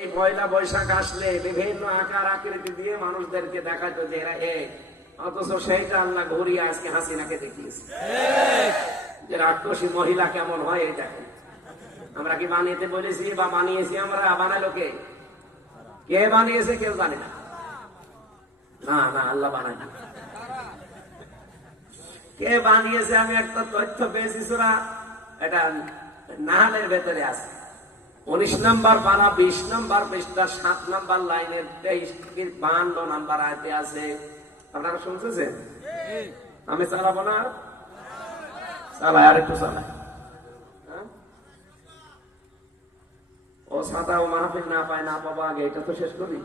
এই পয়লা বৈশাখ আসলে বিভিন্ন আকার আকৃতি দিয়ে মানুষদেরকে দেখাতো যে এরা এক, অথচ সেইটা আল্লাহ ঘুরিয়ে আজকে হাসিনাকে দেখিয়েছে যে রাক্ষসী মহিলা কেমন হয় এই দেখেন। আমরা কি বানিয়েতে বলেছি বা বানিয়েছি? আমরা বানালো কে? কে বানিয়েছে কেউ জানে না। না না, আল্লাহ বানায় না। কে বানিয়েছে আমি একটা তথ্য পেয়েছি, সূরা এটা নাহলের ভেতরে আছে 19 নম্বর পারা 20 নম্বর পৃষ্ঠা 7 নম্বর লাইনের 23-52 নম্বর আয়াতে আছে। আপনারা শুনছেন? আমি চালাবো না, চালাই আর একটু চালাই। ও ছাতা ও মাহফিল না পায় না পাবো, আগে এটা তো শেষ করি।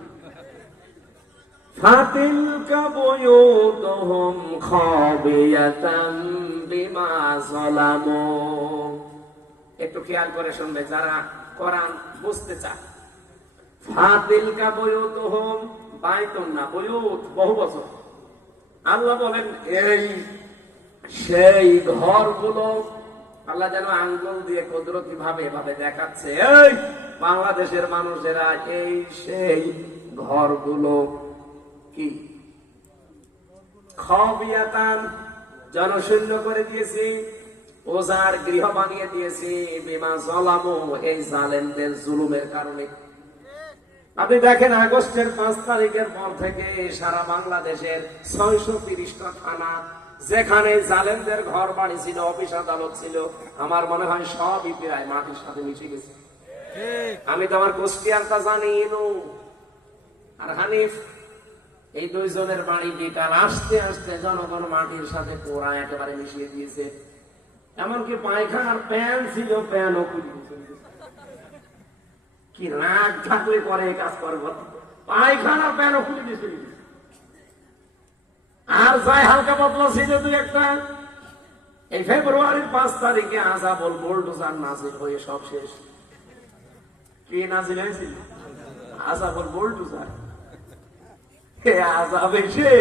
ফাতিলকা বুয়ুতুহুম খাবিয়াতাম বিমা যালামু। একটু খেয়াল করে শুনবে যারা কোরআন বুঝতে চায়। ফাতিলকা বুয়ুতুহুম, বাইতুন না, বুয়ুত বহু বছর। আল্লাহ বলেন এই সেই ঘরগুলো, আল্লাহ যেন আঙ্গুল দিয়ে কুদরতি ভাবে এভাবে দেখাচ্ছে, এই বাংলাদেশের মানুষেরা এই সেই ঘরগুলো কি খাবিয়াতান, জনশূন্য করে দিয়েছি, ওজার গৃহ বানিয়ে দিয়েছি, বিমা যালামু, এই জালেমদের জুলুমের কারণে। আপনি দেখেন আগস্টের 5 তারিখের পর থেকে সারা বাংলাদেশের 630টা থানা যেখানে জালেমদের ঘর বাড়ি ছিল, অফিস আদালত ছিল, আমার মনে হয় সবই প্রায় মাটির সাথে মিশে গেছে। আমি তো আমার কুষ্টিয়ারটা জানি, আর হানিফ, এই দুইজনের বাড়ি বিকাল আসতে আসতে জনগণ মাটির সাথে পুরা একেবারে মিশিয়ে দিয়েছে। এমনকি পায়খানার প্যান ছিল, প্যানও কি রাগ থাকলে করে এই কাজ করবো, পায়খানার প্যানও খুলে দিয়েছিল। আর যাই হালকা পাতলা ছিল দুই একটা, এই ফেব্রুয়ারির 5 তারিখে আযাবুল বুলডোজার নাজিল হয়ে সব শেষ। কি নাজিল হয়েছিল? আযাবুল বুলডোজার। আযাব এসে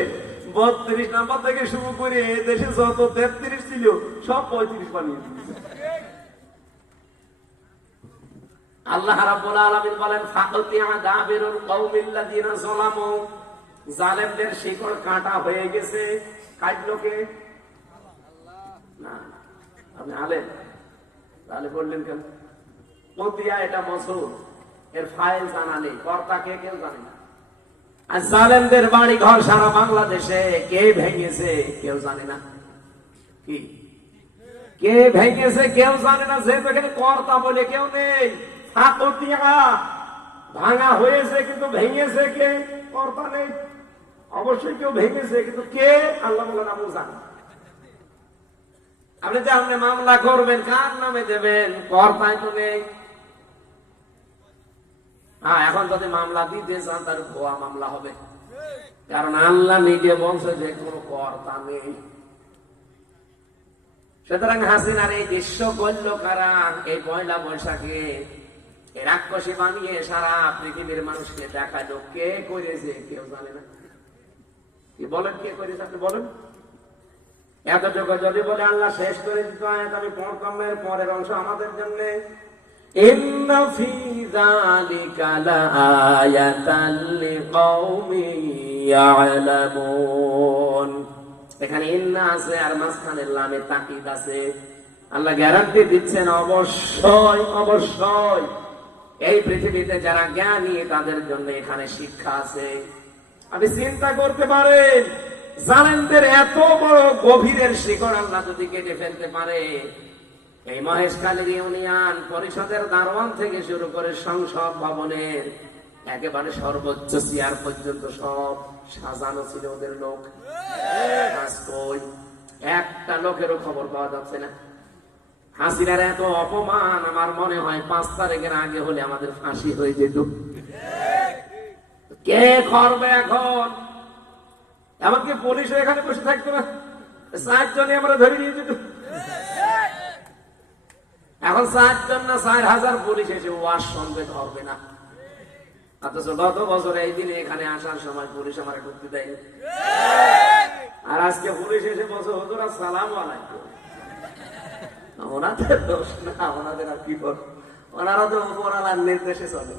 32 নাম্বার থেকে শুরু করে দেশে যত 33 ছিল সব 35 বানিয়ে দিয়েছে। আল্লাহ রাব্বুল আলামিন বলেন ফাকাতিয়া দাবিরুল কওমিল্লাযিনা যালামু, জালেমদের শিকড় কাটা হয়ে গেছে। কাটলো কে? না, আপনি আলেম তাহলে বললেন কেন? কতিয়া এটা মসুর, এর ফাইল জানা নেই, কর্তা কে কেউ জানে না। আর জালেমদের বাড়ি ঘর সারা বাংলাদেশে কে ভেঙেছে কেউ জানে না। কি কে ভেঙেছে কেউ জানে না, যেহেতু এখানে কর্তা বলে কেউ নেই। ভাঙা হয়েছে কিন্তু ভেঙেছে কে? কর্তা নেই। অবশ্যই কেউ ভেঙেছে, কিন্তু কে আল্লাহ বলেন আপনি জানেন। আপনি যে আপনি মামলা করবেন কার নামে দেবেন? কর্তাই তো নেই। হ্যাঁ, এখন যদি মামলা দিতে চান তার ভুয়া মামলা হবে, কারণ আল্লাহ নিজে বলছে যে কোনো কর্তা নেই। সুতরাং হাসিনার এই দৃশ্য করল কারা? এই পয়লা বৈশাখে রাক্ষসী বানিয়ে সারা পৃথিবীর মানুষকে দেখালো। কে করেছে কেউ জানে না। কি বলেন কে করেছে? আপনি বলেন। এতটুকু যদি বলে আল্লাহ শেষ করে দিত আয়াত, আমি পড়তাম এর পরের অংশ আমাদের জন্য। ইন্না ফি যালিকা লাআয়াতাল লিকাওমিন ইয়ালামুন। এখানে ইন্না আছে আর মাঝখানে লামে তাকিদ আছে। আল্লাহ গ্যারান্টি দিচ্ছেন অবশ্যই অবশ্যই এই পৃথিবীতে যারা জ্ঞানী তাদের জন্য এখানে শিক্ষা আছে। আপনি চিন্তা করতে পারেন জালেমদের এত বড় গভীরের শিকড় আল্লাহ যদি কেটে ফেলতে পারে, এই মহেশখালীর ইউনিয়ন পরিষদের দারোয়ান থেকে শুরু করে সংসদ ভবনের একেবারে সর্বোচ্চ চেয়ার পর্যন্ত সব সাজানো ছিল ওদের লোক। একটা লোকেরও খবর পাওয়া যাচ্ছে না। হাসিনার এত অপমান আমার মনে হয় 5 তারিখের আগে হলে আমাদের ফাঁসি হয়ে যেত। কে করবে এখন? এমনকি পুলিশ এখানে বসে থাকতো না, 7 জনে আমরা ধরে নিয়ে যেত। এখন 7 জন না 4,000 পুলিশ এসে ওয়াশ সঙ্গে ধরবে না। অথচ গত বছর এই দিনে এখানে আসার সময় পুলিশ আমার ঢুকতে দেয়নি। আর আজকে পুলিশ এসে বসে হুজুর আসসালামু আলাইকুম। ওনাদের দোষ না, ওনাদের আর কি করব, ওনারা তো উপরওয়ালার নির্দেশে চলে।